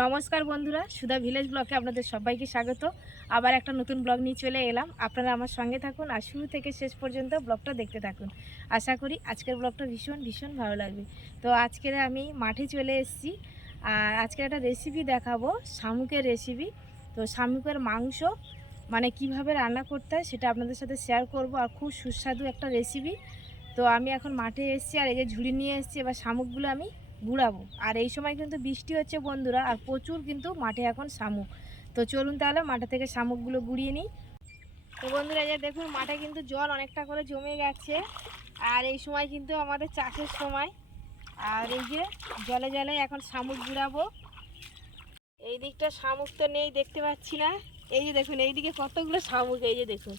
নমস্কার বন্ধুরা, সুধা ভিলেজ ব্লগে আপনাদের সবাইকে স্বাগত। আবার একটা নতুন ব্লগ নিয়ে চলে এলাম। আপনারা আমার সঙ্গে থাকুন আর শুরু থেকে শেষ পর্যন্ত ব্লগটা দেখতে থাকুন। আশা করি আজকের ব্লগটা ভীষণ ভীষণ ভালো লাগবে। তো আজকের আমি মাঠে চলে এসেছি। আর আজকের একটা রেসিপি দেখাবো, শামুকের রেসিপি তো শামুকের মাংস মানে কীভাবে রান্না করতে হয় সেটা আপনাদের সাথে শেয়ার করব। আর খুব সুস্বাদু একটা রেসিপি তো আমি এখন মাঠে এসেছি আর এই যে ঝুড়ি নিয়ে এসেছি। এবার শামুকগুলো আমি গুড়াবো আর এই সময় কিন্তু বৃষ্টি হচ্ছে বন্ধুরা, আর প্রচুর কিন্তু মাঠে এখন শামুক। তো চলুন তাহলে মাঠে থেকে শামুকগুলো গুড়িয়ে নিই। তো বন্ধুরা যে দেখুন, মাঠে কিন্তু জল অনেকটা করে জমে গেছে। আর এই সময় কিন্তু আমাদের চাষের সময়। আর এই যে জলে জলে এখন শামুক গুড়াবো। এই দিকটা শামুক তো নেই, দেখতে পাচ্ছি না। এই যে দেখুন এইদিকে কতগুলো শামুক, এই যে দেখুন।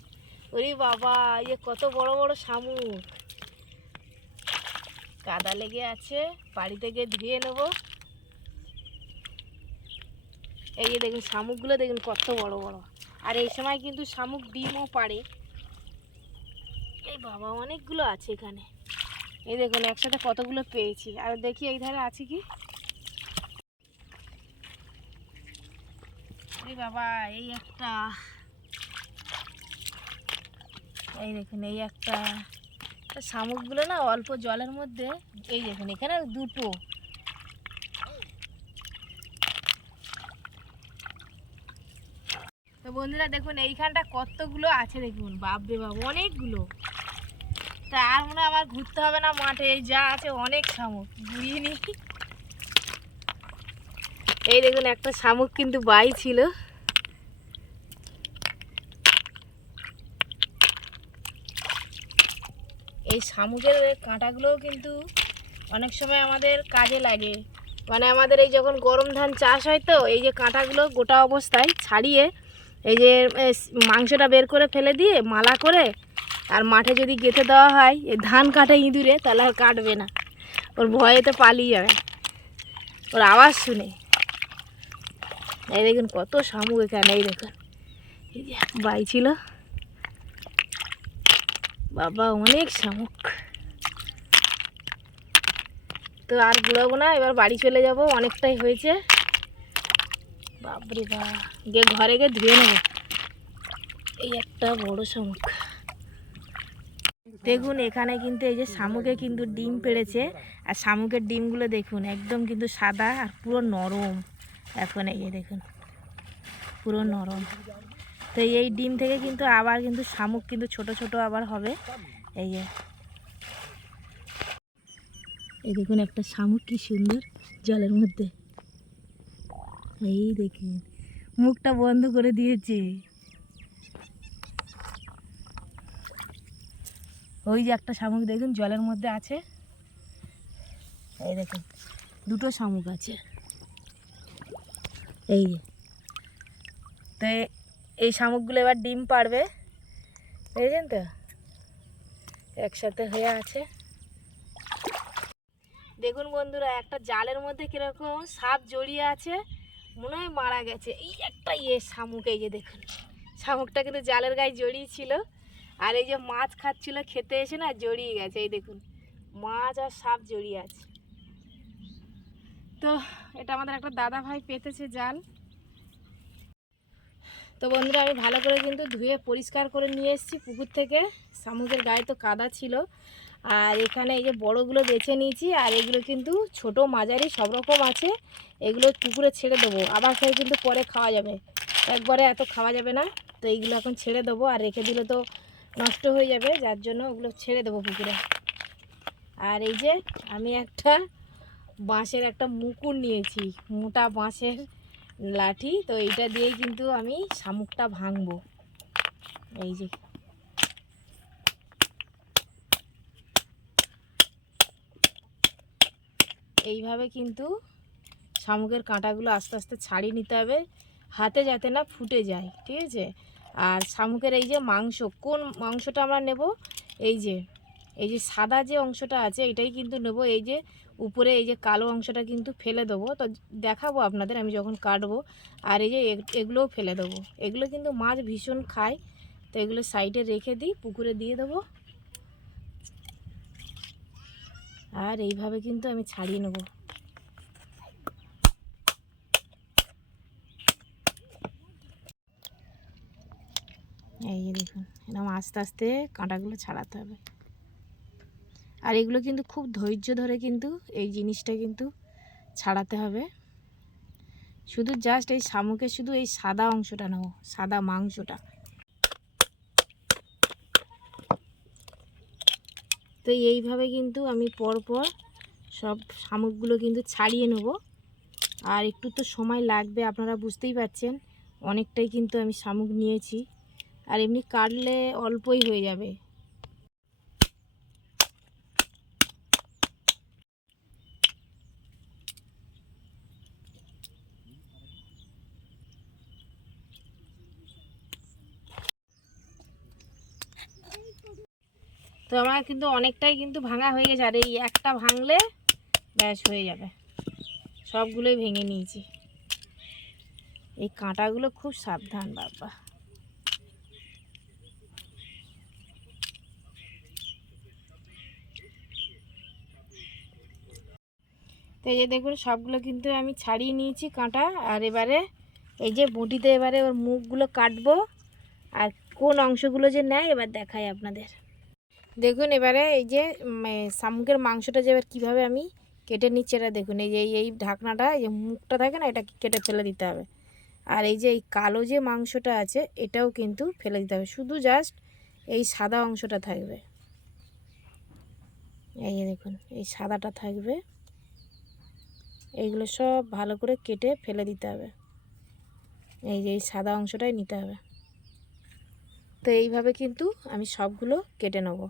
ওরে বাবা, এই যে কত বড় বড় শামুক। কাদা লেগে আছে, বাড়িতে গিয়ে ধুয়ে নেব। এই যে দেখুন, শামুকগুলো দেখুন, কত বড় বড়। আর এই সময় কিন্তু শামুক ডিমও পারে এই বাবা, অনেকগুলো আছে এখানে। এই দেখুন, একসাথে কতগুলো পেয়েছি। আর দেখি, এই ধারে আছে কি? বাবা, এই একটা। এই দেখুন, এই একটা। শামুকগুলো না অল্প জলের মধ্যে, এই দেখুন, এখানে দুটো। তো বন্ধুরা, দেখুন, এইখানটা কতগুলো আছে দেখুন, বাপরে বাপ, অনেকগুলো। তা আর মনে আমার ঘুরতে হবে না মাঠে, এই যা আছে অনেক শামুক ঘুরিয়ে নি। এই দেখুন, একটা শামুক কিন্তু বাই ছিল। এই শামুকের কাঁটাগুলোও কিন্তু অনেক সময় আমাদের কাজে লাগে। মানে আমাদের এই যখন গরম ধান চাষ হয় তো, এই যে কাঁটাগুলো গোটা অবস্থায় ছাড়িয়ে এই যে মাংসটা বের করে ফেলে দিয়ে মালা করে আর মাঠে যদি গেঁথে দেওয়া হয়, এই ধান কাটে ইঁদুরে, তাহলে আর কাটবে না। ওর ভয়েতে পালিয়ে যাবে। ওর আওয়াজ শুনে। এই দেখুন কত শামুক এখানে, এই দেখুন। এই যে বাই ছিল। বাবা, অনেক শামুক। তো আর ঘুরাবো না, এবার বাড়ি চলে যাব, অনেকটাই হয়েছে। বাপরে বা, গিয়ে ঘরে গিয়ে ধুয়ে নেব। এই একটা বড় শামুক। দেখুন, এখানে কিন্তু এই যে শামুকে কিন্তু ডিম পেড়েছে। আর শামুকের ডিমগুলো দেখুন, একদম কিন্তু সাদা আর পুরো নরম। এখন এই যে দেখুন, পুরো নরম। তো এই ডিম থেকে কিন্তু আবার কিন্তু শামুক কিন্তু ছোট ছোট আবার হবে। এই যে। এই দেখুন একটা শামুক কি সুন্দর জলের মধ্যে। এই দেখুন, মুখটা বন্ধ করে দিয়েছে। ওই যে একটা শামুক দেখুন জলের মধ্যে আছে। এই দেখুন, দুটো শামুক আছে। এই তো এই শামুকগুলো এবার ডিম পারবে বুঝেছেন তো? একসাথে হয়ে আছে। দেখুন বন্ধুরা, একটা জালের মধ্যে কীরকম সাপ জড়িয়ে আছে, মনে হয় মারা গেছে। এই একটা ইয়ে শামুক, এই যে দেখুন। শামুকটা কিন্তু জালের গায়ে জড়িয়ে ছিল। আর এই যে মাছ খাচ্ছিল, খেতে এসে না জড়িয়ে গেছে, এই দেখুন। মাছ আর সাপ জড়িয়ে আছে। তো, এটা আমাদের একটা দাদা ভাই পেতেছে জাল। তো বন্ধুরা, আমি ভালো করে কিন্তু ধুয়ে পরিষ্কার করে নিয়ে এসেছি পুকুর থেকে। শামুকের গায়ে তো কাদা ছিল। আর এখানে এই যে বড়গুলো বেছে নিয়েছি, আর এগুলো কিন্তু ছোট মাঝারি সব রকম আছে। এগুলো পুকুরে ছেড়ে দেবো। আবার ফের কিন্তু পরে খাওয়া যাবে। একবারে এত খাওয়া যাবে না। তো এইগুলো এখন ছেড়ে দেবো, আর রেখে দিলে তো নষ্ট হয়ে যাবে। যার জন্য ওগুলো ছেড়ে দেবো পুকুরে। আর এই যে আমি একটা বাঁশের একটা মুকুর নিয়েছি। মোটা বাঁশের লাঠি, তো এইটা দিয়েই কিন্তু আমি শামুকটা ভাঙবো। এই যে। এইভাবে কিন্তু শামুকের কাঁটাগুলো আস্তে আস্তে ছাড়িয়ে নিতে হবে, হাতে যাতে না ফুটে যায়, ঠিক আছে? আর শামুকের এই যে মাংস, কোন মাংসটা আমরা নেব? এই যে এই যে সাদা যে অংশটা আছে, এটাই কিন্তু নেব। এই যে উপরে এই যে কালো অংশটা কিন্তু ফেলে দেবো। তো দেখাবো আপনাদের, আমি যখন কাটবো, আর এই যে এগুলোও ফেলে দেবো। এগুলো কিন্তু মাছ ভীষণ খায়। তো এগুলো সাইডে রেখে দিই, পুকুরে দিয়ে দেবো। আর এইভাবে কিন্তু আমি ছাড়িয়ে নেব। এই দেখুন এরকম আস্তে আস্তে কাঁটাগুলো ছাড়াতে হবে। আর এগুলো কিন্তু খুব ধৈর্য ধরে কিন্তু এই জিনিসটা কিন্তু ছাড়াতে হবে। শুধু জাস্ট এই শামুকের শুধু এই সাদা অংশটা নেব সাদা মাংসটা। তো এইভাবে কিন্তু আমি পরপর সব শামুকগুলো কিন্তু ছাড়িয়ে নেব। আর একটু তো সময় লাগবে, আপনারা বুঝতেই পারছেন, অনেকটাই কিন্তু আমি শামুক নিয়েছি। আর এমনি কাটলে অল্পই হয়ে যাবে। তো আমার কিন্তু অনেকটাই কিন্তু ভাঙা হয়ে গেছে, আর এই একটা ভাঙলে ব্যাস হয়ে যাবে। সবগুলোই ভেঙে নিয়েছি। এই কাঁটাগুলো খুব সাবধান, বাবা। তো এই যে দেখুন, সবগুলো কিন্তু আমি ছাড়িয়ে নিয়েছি কাঁটা, আর এবারে এই যে বটিতে এবারে ওর মুখগুলো কাটবো, আর কোন অংশগুলো যে নেয় এবার দেখাই আপনাদের। দেখুন, এবারে এই যে শামুকের মাংসটা যে এবার কীভাবে আমি কেটে নিচ্ছি এটা দেখুন, এই যে, এই- ঢাকনাটা, এই যে মুখটা থাকে না এটা কেটে ফেলে দিতে হবে। আর এই যে, এই কালো যে মাংসটা আছে, এটাও কিন্তু ফেলে দিতে হবে। শুধু জাস্ট এই সাদা অংশটা থাকবে। এই দেখুন, এই সাদাটা থাকবে। এইগুলো সব ভালো করে কেটে ফেলে দিতে হবে। এই যে, এই সাদা অংশটাই নিতে হবে। তো এইভাবে কিন্তু আমি সবগুলো কেটে নেব।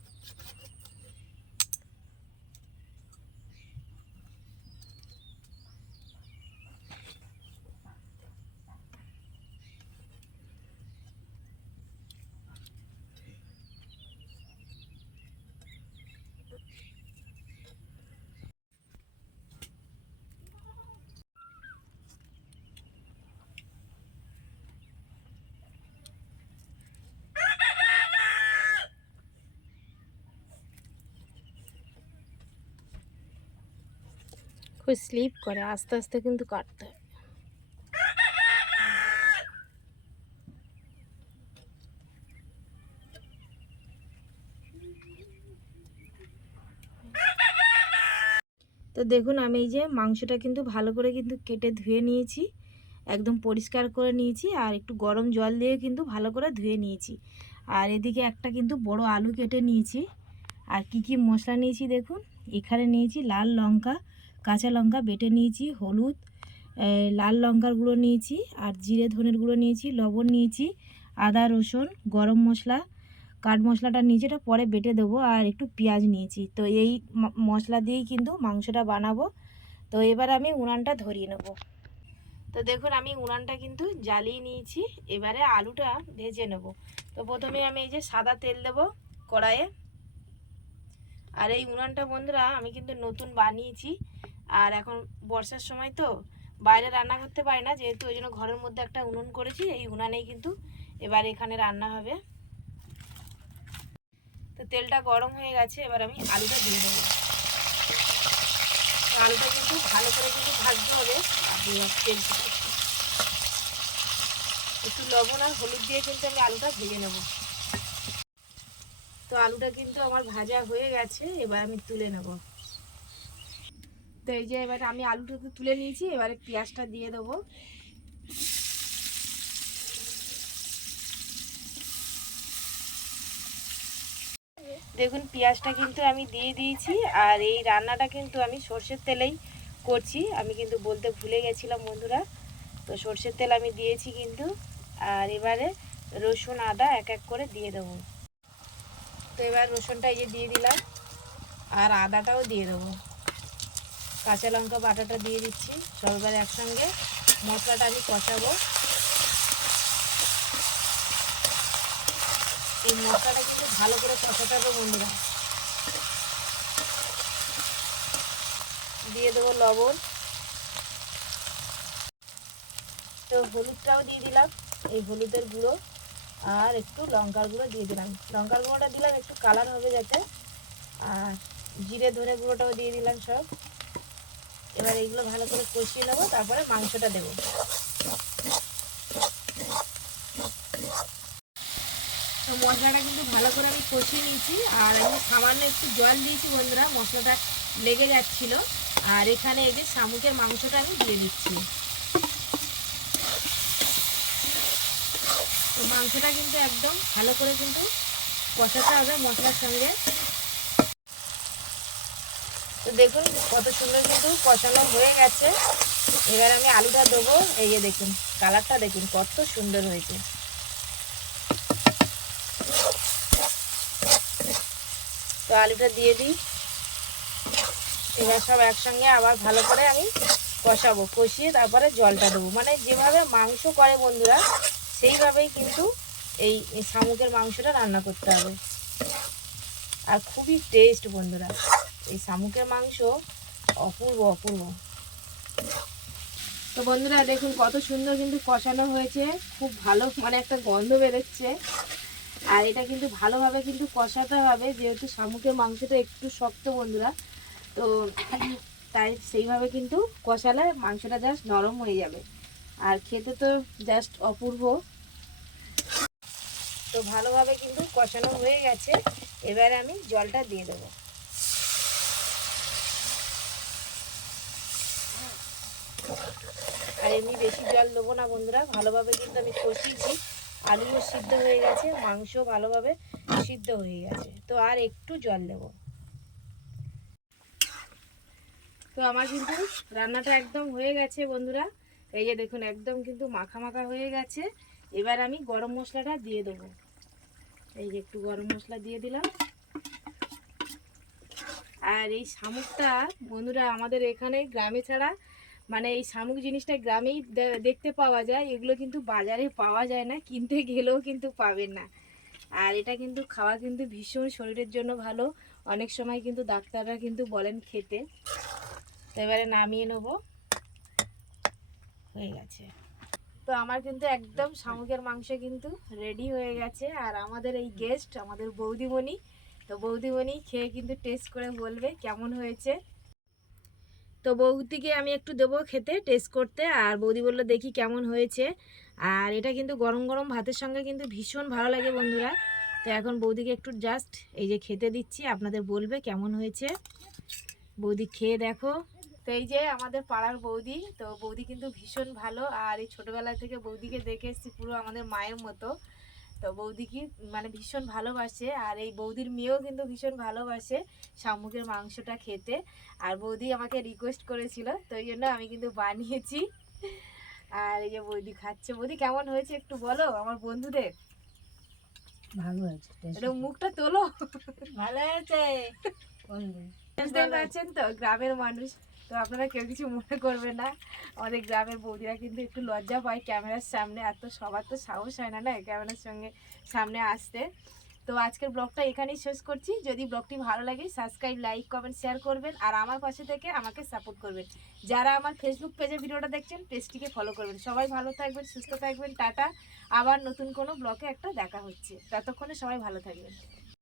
খুব স্লিপ করে আস্তে আস্তে কিন্তু কাটতে হবে তো দেখুন, আমি এই যে মাংসটা কিন্তু ভালো করে কিন্তু কেটে ধুয়ে নিয়েছি, একদম পরিষ্কার করে নিয়েছি, আর একটু গরম জল দিয়ে কিন্তু ভালো করে ধুয়ে নিয়েছি। আর এদিকে একটা কিন্তু বড় আলু কেটে নিয়েছি, আর কি কি মশলা নিয়েছি দেখুন, এখানে নিয়েছি লাল লঙ্কা কাঁচা লঙ্কা বেটে নিয়েছি, হলুদ লাল লঙ্কার গুঁড়ো নিয়েছি আর জিরে, ধনের গুঁড়ো নিয়েছি, লবণ নিয়েছি, আদা, রসুন, গরম মশলা, কাঠ মশলাটা নিয়েছি, এটা পরে বেটে দেবো আর একটু পেঁয়াজ নিয়েছি। তো এই মশলা দিয়েই কিন্তু মাংসটা বানাবো। তো এবার আমি উনানটা ধরিয়ে নেব। তো দেখুন, আমি উনানটা কিন্তু জ্বালিয়ে নিয়েছি। এবারে আলুটা ভেজে নেব। তো প্রথমে আমি এই যে সাদা তেল দেব কড়াইয়ে। আর এই উনানটা বন্ধুরা আমি কিন্তু নতুন বানিয়েছি। আর এখন বর্ষার সময় তো বাইরে রান্না করতে পারি না, যেহেতু ওই জন্য ঘরের মধ্যে একটা উনুন করেছি, এই উনানেই কিন্তু এবার এখানে রান্না হবে। তো তেলটা গরম হয়ে গেছে, এবার আমি আলুটা দিয়ে দেবো। আলুটা কিন্তু ভালো করে কিন্তু ভাজতে হবে। তেল। একটু লবণ আর হলুদ দিয়ে কিন্তু আমি আলুটা ভেজে নেব। তো আলুটা কিন্তু আমার ভাজা হয়ে গেছে, এবার আমি তুলে নেব। তো এই যে এবার আমি আলুটা তো তুলে নিয়েছি, এবারে পেঁয়াজটা দিয়ে দেবো। দেখুন, পেঁয়াজটা কিন্তু আমি দিয়ে দিয়েছি, আর এই রান্নাটা কিন্তু আমি সর্ষের তেলেই করছি। আমি কিন্তু বলতে ভুলে গেছিলাম, বন্ধুরা। তো সর্ষের তেল আমি দিয়েছি কিন্তু, আর এবারে রসুন আদা এক এক করে দিয়ে দেবো। তো এবার রসুনটা এই দিয়ে দিলাম। আর আদাটাও দিয়ে দেবো। কাঁচা লঙ্কা বাটাটা দিয়ে দিচ্ছি। সব এবার একসঙ্গে মশলাটা আমি কষাবো। এই মশলাটা কিন্তু ভালো করে কষাতে হবে বন্ধুরা। দিয়ে দেবো লবণ। তো হলুদটাও দিয়ে দিলাম। এই হলুদের গুঁড়ো। আর একটু লঙ্কার গুঁড়ো দিয়ে দিলাম। লঙ্কার গুঁড়োটা দিলাম, একটু কালার হবে যাতে। আর জিরে ধরে গুঁড়োটাও দিয়ে দিলাম সব। এবার এইগুলো ভালো করে কষিয়ে নেব, তারপরে মাংসটা দেবো। মশলাটা কিন্তু ভালো করে আমি কষিয়ে নিয়েছি, আর আমি সামান্য একটু জল দিয়েছি বন্ধুরা, মশলাটা লেগে যাচ্ছিল। আর এখানে এই যে শামুকের মাংসটা আমি দিয়ে দিচ্ছি। তো মাংসটা কিন্তু একদম ভালো করে কিন্তু কষাতে হবে মশলার সঙ্গে। তো দেখুন কত সুন্দর কিন্তু কষানো হয়ে গেছে। এবার আমি আলুটা দেবো। এই যে দেখুন, কালারটা দেখুন কত সুন্দর হয়েছে। তো আলুটা দিয়ে দিই। এবার সব একসঙ্গে আবার ভালো করে আমি কষাবো। কষিয়ে তারপরে জলটা দেবো। মানে যেভাবে মাংস করে বন্ধুরা সেইভাবেই কিন্তু এই শামুকের মাংসটা রান্না করতে হবে। আর খুবই টেস্ট বন্ধুরা, এই শামুকের মাংস অপূর্ব অপূর্ব। তো বন্ধুরা, দেখুন কত সুন্দর কিন্তু কষানো হয়েছে, খুব ভালো মানে একটা গন্ধ বেরোচ্ছে। আর এটা কিন্তু ভালোভাবে কিন্তু কষাতে হবে, যেহেতু শামুকের মাংসটা একটু শক্ত বন্ধুরা। তো তাই সেইভাবে কিন্তু কষালে মাংসটা জাস্ট নরম হয়ে যাবে। আর খেতে তো জাস্ট অপূর্ব। তো ভালোভাবে কিন্তু কষানো হয়ে গেছে। এবার আমি জলটা দিয়ে দেবো। আর এমনি বেশি জল দেবো না বন্ধুরা, ভালোভাবে কিন্তু আমি কষিয়েছি। আলুও সিদ্ধ হয়ে গেছে, মাংস ভালোভাবে সিদ্ধ হয়ে গেছে। তো আর একটু জল দেবো। তো আমার কিন্তু রান্নাটা একদম হয়ে গেছে বন্ধুরা। এই যে দেখুন, একদম কিন্তু মাখা মাখা হয়ে গেছে। এবার আমি গরম মশলাটা দিয়ে দেবো। এই যে একটু গরম মশলা দিয়ে দিলাম। আর এই শামুকটা, বন্ধুরা, আমাদের এখানে গ্রামে ছাড়া মানে এই শামুক জিনিসটা গ্রামেই দেখতে পাওয়া যায়। এগুলো কিন্তু বাজারে পাওয়া যায় না, কিনতে গেলেও কিন্তু পাবেন না। আর এটা কিন্তু খাওয়া কিন্তু ভীষণ শরীরের জন্য ভালো। অনেক সময় কিন্তু ডাক্তাররা কিন্তু বলেন খেতে। তো এবারে নামিয়ে নেব। হয়ে গেছে। তো আমার কিন্তু একদম শামুকের মাংস কিন্তু রেডি হয়ে গেছে। আর আমাদের এই গেস্ট আমাদের বৌদিমণি, তো বৌদিমণি খেয়ে কিন্তু টেস্ট করে বলবে কেমন হয়েছে। তো বৌদিকে আমি একটু দেবো খেতে টেস্ট করতে, আর বৌদি বলল দেখি কেমন হয়েছে। আর এটা কিন্তু গরম গরম ভাতের সঙ্গে কিন্তু ভীষণ ভালো লাগে বন্ধুরা। তো এখন বৌদিকে একটু জাস্ট এই যে খেতে দিচ্ছি, আপনাদের বলবে কেমন হয়েছে। বৌদি খেয়ে দেখো। তো এই যে আমাদের পাড়ার বৌদি তো বৌদি কিন্তু ভীষণ ভালো। আর এই ছোটোবেলা থেকে বৌদিকে দেখে এসেছি পুরো আমাদের মায়ের মতো। তো বৌদি কি মানে ভীষণ ভালোবাসে। আর এই বৌদির মেয়েও কিন্তু ভীষণ ভালোবাসে শামুকের মাংসটা খেতে। আর বৌদি আমাকে রিকোয়েস্ট করেছিল তো এই জন্য আমি কিন্তু বানিয়েছি। আর এই যে বৌদি খাচ্ছে। বৌদি কেমন হয়েছে একটু বলো আমার বন্ধুদের? ভালো আছে মুখটা তোলো। ভালো আছে। বুঝতেই পারছেন তো? গ্রামের মানুষ। তো আপনারা কেউ কিছু মনে করবে না। আমাদের গ্রামের বৌদিরা কিন্তু একটু লজ্জা পায় ক্যামেরার সামনে এত সবার তো সাহস হয় না না? ক্যামেরার সঙ্গে সামনে আসতে। তো আজকের ব্লগটা এখানেই শেষ করছি। যদি ব্লগটি ভালো লাগে সাবস্ক্রাইব লাইক কমেন্ট শেয়ার করবেন, আর আমার পাশে থেকে আমাকে সাপোর্ট করবেন। যারা আমার ফেসবুক পেজে ভিডিওটা দেখছেন পেজটিকে ফলো করবেন। সবাই ভালো থাকবেন, সুস্থ থাকবেন, টাটা। আবার নতুন কোনো ব্লগে একটা দেখা হচ্ছে। ততক্ষণে সবাই ভালো থাকবেন।